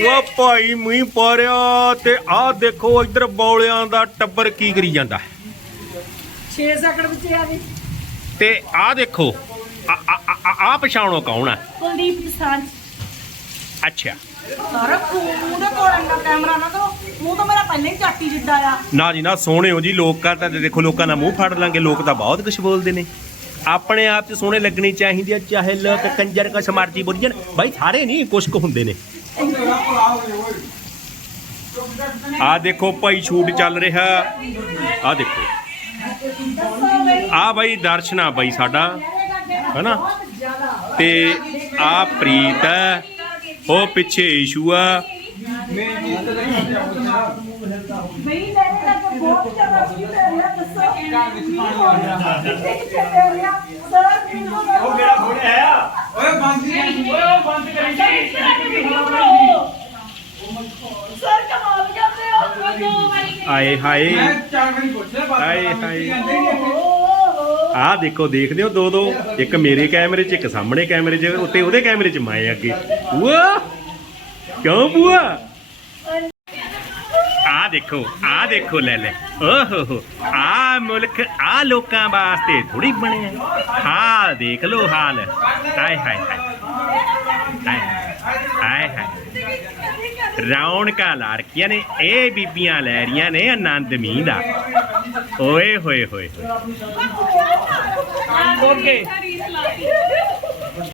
ਉਹ ਭਾਈ ਮੀਂਹ ਪਾ ਰਿਹਾ ਤੇ ਆਹ ਦੇਖੋ ਇੱਧਰ ਬੌਲਿਆਂ ਦਾ ਟੱਬਰ ਕੀ ਕਰੀ ਜਾਂਦਾ 6 ਸੈਕਿੰਡ ਵਿੱਚ ਆ ਗਈ ਤੇ ਆਹ ਦੇਖੋ ਆ- ਆ ਆ- ਆ ਪਛਾਣੋ ਕੌਣ ਆ ਕੁਲਦੀਪ ਕਿਸਾਨ। ਅੱਛਾ। ਸਾਰਾ ਮੂੰਹ ਦੇ ਕੋਲ ਇੰਨਾ ਕੈਮਰਾ ਨਾ ਕਰੋ ਮੂੰਹ ਤਾਂ ਮੇਰਾ ਪਹਿਲਾਂ ਹੀ ਚਾਟੀ ਜਿੱਦਾਂ ਆ। ਨਾ ਜੀ ਨਾ ਸੋਹਣੇ ਹੋ ਜੀ ਲੋਕਾਂ ਤਾਂ ਦੇਖੋ ਲੋਕਾਂ ਦਾ ਮੂੰਹ ਫੜ ਲਾਂਗੇ ਲੋਕ ਤਾਂ ਬਹੁਤ ਕੁਝ ਬੋਲਦੇ ਨੇ। ਆਪਣੇ ਆਪ 'ਚ ਸੋਹਣੇ ਲੱਗਣੀ ਚਾਹੀਦੀ ਆ ਚਾਹੇ ਲੋਕ ਕੰਜਰ ਕਾ ਸਮਾਰਤੀ ਬੋਲੀਏ ਬਾਈ ਸਾਰੇ ਨਹੀਂ ਕੁਛ ਕੁ ਹੁੰਦੇ ਨੇ। ਆ ਦੇਖੋ ਭਾਈ ਸ਼ੂਟ ਚੱਲ ਰਿਹਾ। ਆ ਦੇਖੋ। ਆ ਬਾਈ ਦਰਸ਼ਨਾ ਬਾਈ ਸਾਡਾ, ਹਨਾ? ਤੇ ਆ ਪ੍ਰੀਤ ਹੈ, ਉਹ ਪਿੱਛੇ ਇਸ਼ੂ ਆ। ਬਈ ਲੈਣੇ ਦਾ ਤਾਂ ਬਹੁਤ ਜ਼ਿਆਦਾ ਸੀ ਤੇ ਰਿਹਾ ਦੱਸੋ ਕੀ ਹੋ ਰਿਹਾ ਚੱਲ ਰਿਹਾ ਸਰ ਕੀ ਹੋ ਰਿਹਾ ਉਹ ਮੇਰਾ ਫੋਨ ਆਇਆ ਓਏ ਬੰਦ ਓਏ ਉਹ ਬੰਦ ਕਰੀ ਸਰ ਕਮਾਲ ਕਰਦੇ ਹੋ ਦੋ ਵਾਰੀ ਆਏ ਹਾਏ। ਚਾਰ ਵਾਰੀ ਪੁੱਛ ਲੈ ਬਾਤ ਹਾਏ। ਹਾਏ ਆਹ ਦੇਖੋ ਦੇਖਦੇ ਹੋ ਦੋ ਦੋ ਇੱਕ ਮੇਰੇ ਕੈਮਰੇ 'ਚ ਇੱਕ ਸਾਹਮਣੇ ਕੈਮਰੇ 'ਚ ਉੱਤੇ ਉਹਦੇ ਕੈਮਰੇ 'ਚ ਮੈਂ ਅੱਗੇ। ਬੂਆ ਕਿਉਂ ਬੂਆ ਆਹ ਦੇਖੋ ਆਹ ਦੇਖੋ ਲੈ ਲੈ। ਓਹੋ ਹੋ। ਆਹ ਮੁਲਕ ਆਹ ਲੋਕਾਂ ਵਾਸਤੇ ਥੋੜੀ ਬਣਿਆ। ਹਾਂ ਦੇਖ ਲੋ ਹਾਲ। ਹਾਏ ਹਾਏ। ਹਾਏ ਹਾਏ। ਰੌਣਕਾਂ ਲਾ ਰੱਖੀਆਂ ਨੇ, ਇਹ ਬੀਬੀਆਂ ਲੈ ਰਹੀਆਂ ਨੇ ਆਨੰਦ ਮੀਂਹ ਦਾ। ਓਏ ਹੋਏ ਹੋਏ ਹੋਏ। ਓਕੇ।